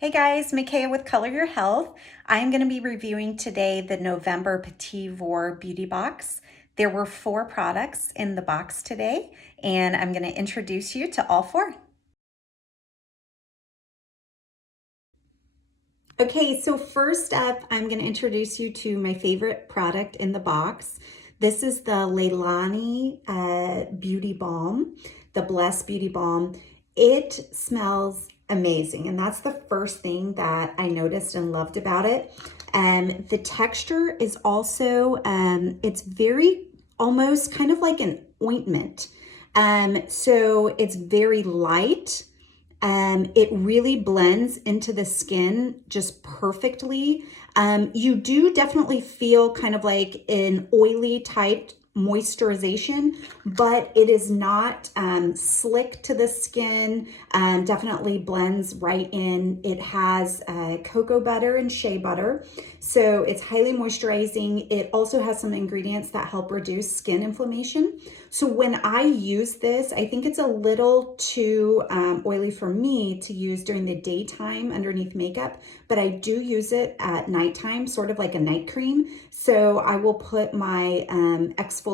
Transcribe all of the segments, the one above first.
Hey guys, Mikaya with Color Your Health. I'm going to be reviewing today the November Petit Vour Beauty Box. There were 4 products in the box today, and I'm going to introduce you to all 4. Okay, so first up, I'm going to introduce you to my favorite product in the box. This is the Leahlani Beauty Balm, the Bless Beauty Balm. It smells amazing, and that's the first thing that I noticed and loved about it. The texture is also, it's very almost kind of like an ointment. So it's very light. It really blends into the skin just perfectly. You do definitely feel kind of like an oily type moisturization, but it is not slick to the skin. Definitely blends right in. It has cocoa butter and shea butter, so it's highly moisturizing. It also has some ingredients that help reduce skin inflammation. So when I use this, I think it's a little too oily for me to use during the daytime underneath makeup, but I do use it at nighttime, sort of like a night cream. So I will put my exfoliation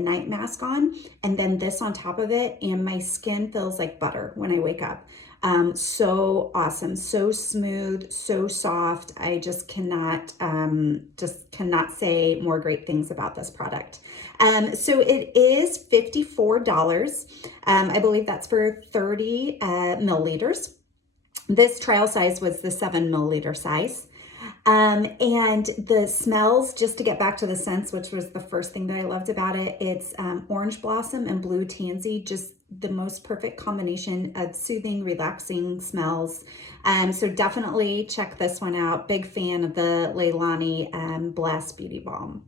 night mask on, and then this on top of it, and my skin feels like butter when I wake up. So awesome, so smooth, so soft. I just cannot say more great things about this product. So it is $54. I believe that's for 30 milliliters. This trial size was the 7 milliliter size. And the smells, just to get back to the scents, which was the first thing that I loved about it, it's orange blossom and blue tansy, just the most perfect combination of soothing, relaxing smells. So definitely check this one out. Big fan of the Leahlani Bless Beauty Balm.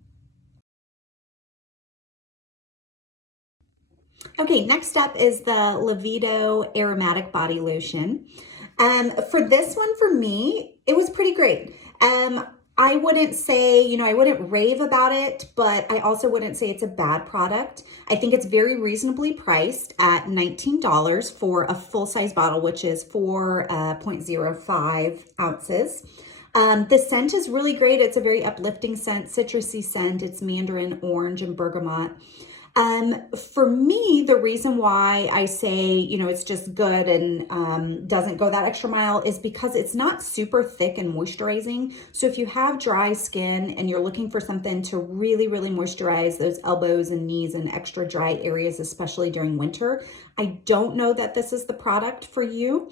Okay, next up is the Lavido Aromatic Body Lotion. For this one, for me, it was pretty great. I wouldn't say, I wouldn't rave about it, but I also wouldn't say it's a bad product. I think it's very reasonably priced at $19 for a full-size bottle, which is 4.05 ounces. The scent is really great. It's a very uplifting scent, citrusy scent. It's mandarin, orange, and bergamot. For me, the reason why I say, it's just good and doesn't go that extra mile is because it's not super thick and moisturizing. So if you have dry skin and you're looking for something to really, really moisturize those elbows and knees and extra dry areas, especially during winter, I don't know that this is the product for you.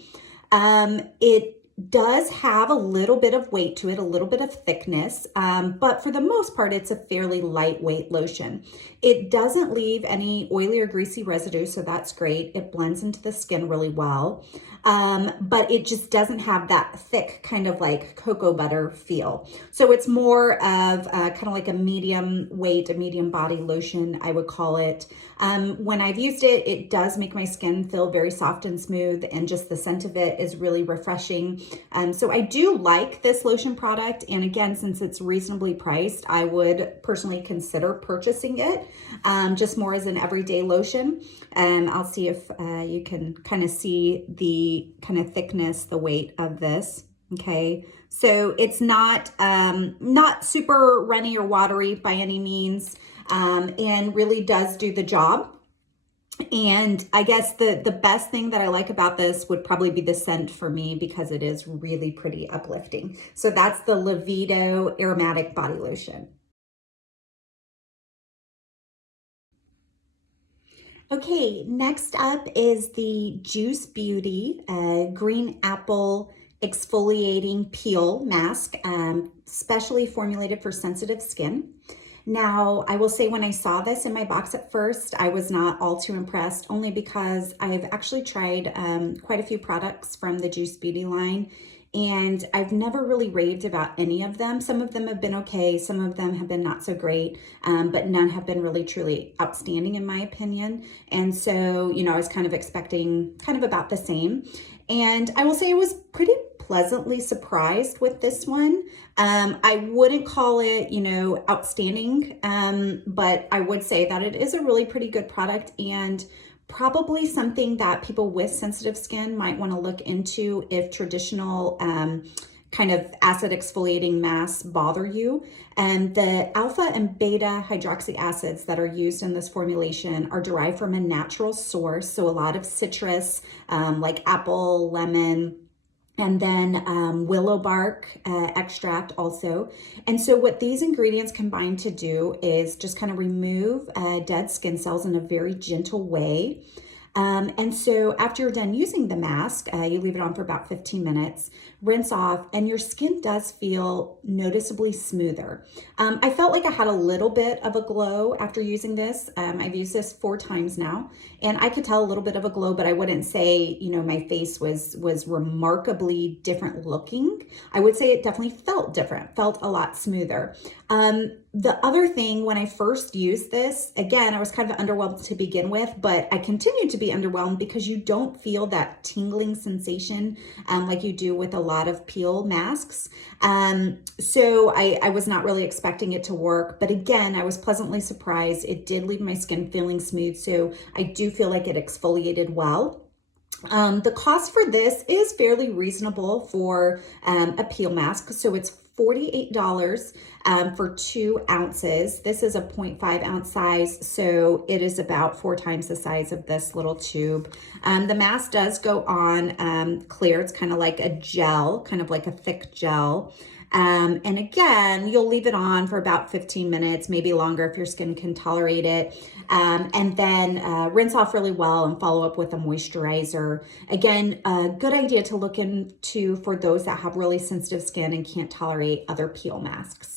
It does have a little bit of weight to it, a little bit of thickness, but for the most part, it's a fairly lightweight lotion. It doesn't leave any oily or greasy residue, so that's great. It blends into the skin really well, but it just doesn't have that thick kind of like cocoa butter feel. So it's more of kind of like a medium weight, a medium body lotion, I would call it. When I've used it, it does make my skin feel very soft and smooth, and just the scent of it is really refreshing. So I do like this lotion product, and again, since it's reasonably priced, I would personally consider purchasing it just more as an everyday lotion. I'll see if you can kind of see the kind of thickness, the weight of this. Okay, so it's not super runny or watery by any means, and really does do the job. And I guess the best thing that I like about this would probably be the scent for me, because it is really pretty uplifting. So that's the Lavido Aromatic Body Lotion. Okay, next up is the Juice Beauty Green Apple Exfoliating Peel Mask, specially formulated for sensitive skin. Now, I will say when I saw this in my box at first, I was not all too impressed, only because I've actually tried quite a few products from the Juice Beauty line, and I've never really raved about any of them. Some of them have been okay, some of them have been not so great, but none have been really truly outstanding in my opinion. And so, I was kind of expecting kind of about the same. And I will say I was pretty pleasantly surprised with this one. I wouldn't call it, outstanding, but I would say that it is a really pretty good product, and probably something that people with sensitive skin might want to look into if traditional kind of acid exfoliating masks bother you. And the alpha and beta hydroxy acids that are used in this formulation are derived from a natural source. So a lot of citrus, like apple, lemon, and then willow bark extract also. And so what these ingredients combine to do is just kind of remove dead skin cells in a very gentle way. And so after you're done using the mask, you leave it on for about 15 minutes, rinse off, and your skin does feel noticeably smoother. I felt like I had a little bit of a glow after using this. I've used this 4 times now, and I could tell a little bit of a glow, but I wouldn't say, you know, my face was remarkably different looking. I would say it definitely felt different, felt a lot smoother. The other thing, when I first used this, again, I was kind of underwhelmed to begin with, but I continued to be underwhelmed because you don't feel that tingling sensation like you do with a lot of peel masks. So I was not really expecting it to work, but again, I was pleasantly surprised. It did leave my skin feeling smooth, so I do feel like it exfoliated well. The cost for this is fairly reasonable for a peel mask. So it's $48 for 2 ounces. This is a 0.5 ounce size, so it is about 4 times the size of this little tube. The mask does go on clear. It's kind of like a gel, kind of like a thick gel. And again, you'll leave it on for about 15 minutes, maybe longer if your skin can tolerate it. And then rinse off really well and follow up with a moisturizer. Again, a good idea to look into for those that have really sensitive skin and can't tolerate other peel masks.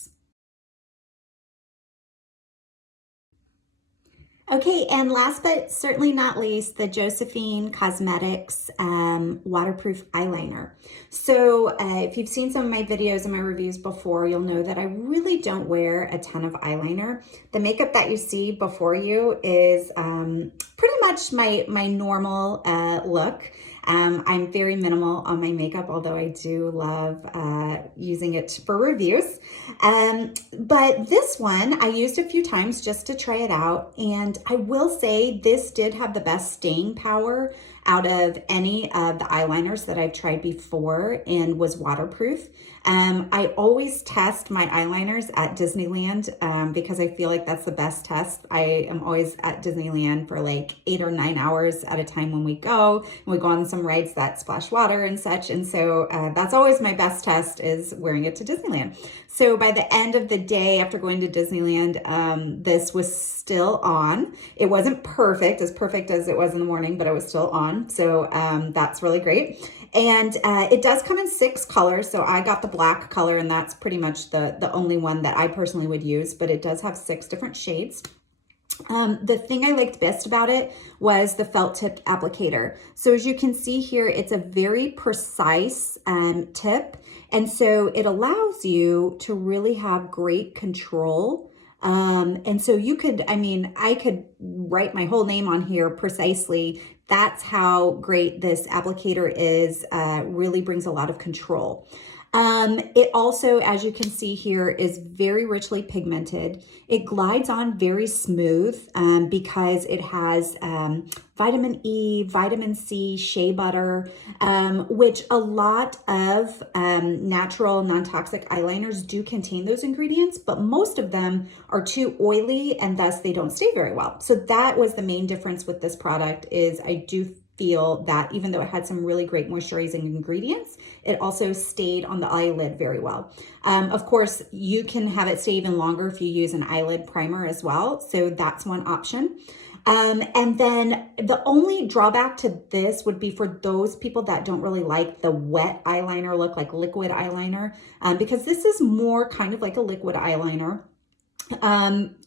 Okay, and last but certainly not least, the Josephine Cosmetics waterproof eyeliner. So if you've seen some of my videos and my reviews before, you'll know that I really don't wear a ton of eyeliner. The makeup that you see before you is pretty much my normal look. I'm very minimal on my makeup, although I do love using it for reviews. But this one I used a few times just to try it out, and I will say this did have the best staying power out of any of the eyeliners that I've tried before and was waterproof. I always test my eyeliners at Disneyland because I feel like that's the best test. I am always at Disneyland for like 8 or 9 hours at a time when we go. We go on some rides that splash water and such. And so that's always my best test, is wearing it to Disneyland. So by the end of the day after going to Disneyland, this was still on. It wasn't perfect as it was in the morning, but it was still on. So that's really great. And it does come in 6 colors. So I got the black color, and that's pretty much the only one that I personally would use, but it does have 6 different shades. The thing I liked best about it was the felt tip applicator. So as you can see here, it's a very precise tip. And so it allows you to really have great control. And so you could, I could write my whole name on here precisely. That's how great this applicator is, really brings a lot of control. It also, as you can see here, is very richly pigmented. It glides on very smooth because it has vitamin E, vitamin C, shea butter, which a lot of natural non-toxic eyeliners do contain those ingredients, but most of them are too oily and thus they don't stay very well. So that was the main difference with this product, is I do feel that even though it had some really great moisturizing ingredients, it also stayed on the eyelid very well. Of course, you can have it stay even longer if you use an eyelid primer as well. So that's one option. And then the only drawback to this would be for those people that don't really like the wet eyeliner look, like liquid eyeliner, because this is more kind of like a liquid eyeliner.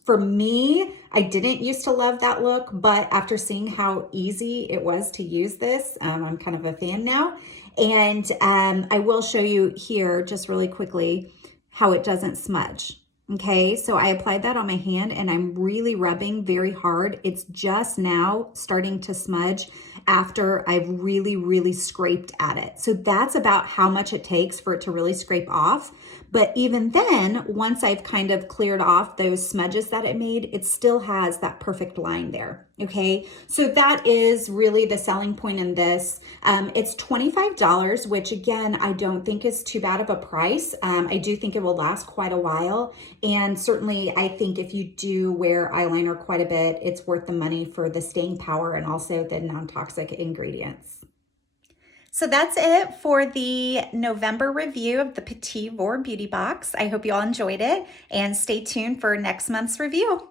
For me, I didn't used to love that look, but after seeing how easy it was to use this, I'm kind of a fan now. And I will show you here just really quickly how it doesn't smudge. Okay, so I applied that on my hand and I'm really rubbing very hard. It's just now starting to smudge after I've really scraped at it. So that's about how much it takes for it to really scrape off. But even then, once I've kind of cleared off those smudges that it made, it still has that perfect line there. Okay, so that is really the selling point in this. It's $25, which again, I don't think is too bad of a price. I do think it will last quite a while. And certainly I think if you do wear eyeliner quite a bit, it's worth the money for the staying power and also the non-toxic ingredients. So that's it for the November review of the Petit Vour Beauty Box. I hope you all enjoyed it and stay tuned for next month's review.